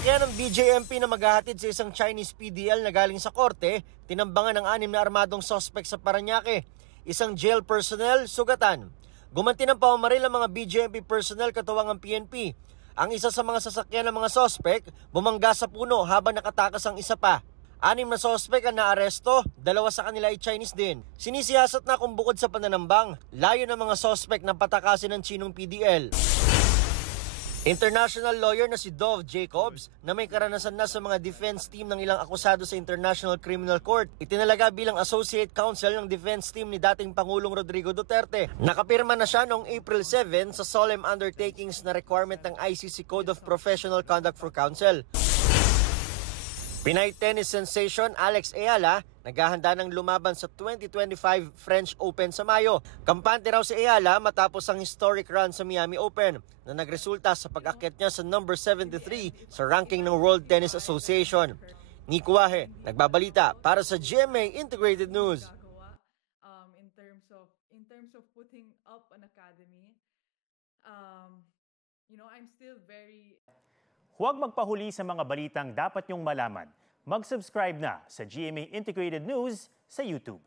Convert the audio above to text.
Sasakyan ng BJMP na maghahatid sa isang Chinese PDL na galing sa korte, tinambangan ng 6 na armadong suspect sa Parañaque. Isang jail personnel, sugatan. Gumanti ng pamamaril ang mga BJMP personnel katuwang ang PNP. Ang isa sa mga sasakyan ng mga suspect, bumangga sa puno habang nakatakas ang isa pa. 6 na suspect ang naaresto, 2 sa kanila ay Chinese din. Sinisiyasat na kung bukod sa pananambang, layo ng mga suspect na patakasin ng Chinong PDL. International lawyer na si Dov Jacobs na may karanasan na sa mga defense team ng ilang akusado sa International Criminal Court, itinalaga bilang associate counsel ng defense team ni dating Pangulong Rodrigo Duterte. Nakapirma na siya noong April 7 sa solemn undertakings na requirement ng ICC Code of Professional Conduct for Counsel. Pinay tennis sensation Alex Ayala naghahanda ng lumaban sa 2025 French Open sa Mayo. Kampante raw si Ayala matapos ang historic run sa Miami Open na nagresulta sa pag-akyat niya sa number 73 sa ranking ng World Tennis Association. Nico Wahe, nagbabalita para sa GMA Integrated News. In terms of putting up an academy, I'm still very... Huwag magpahuli sa mga balitang dapat niyong malaman. Mag-subscribe na sa GMA Integrated News sa YouTube.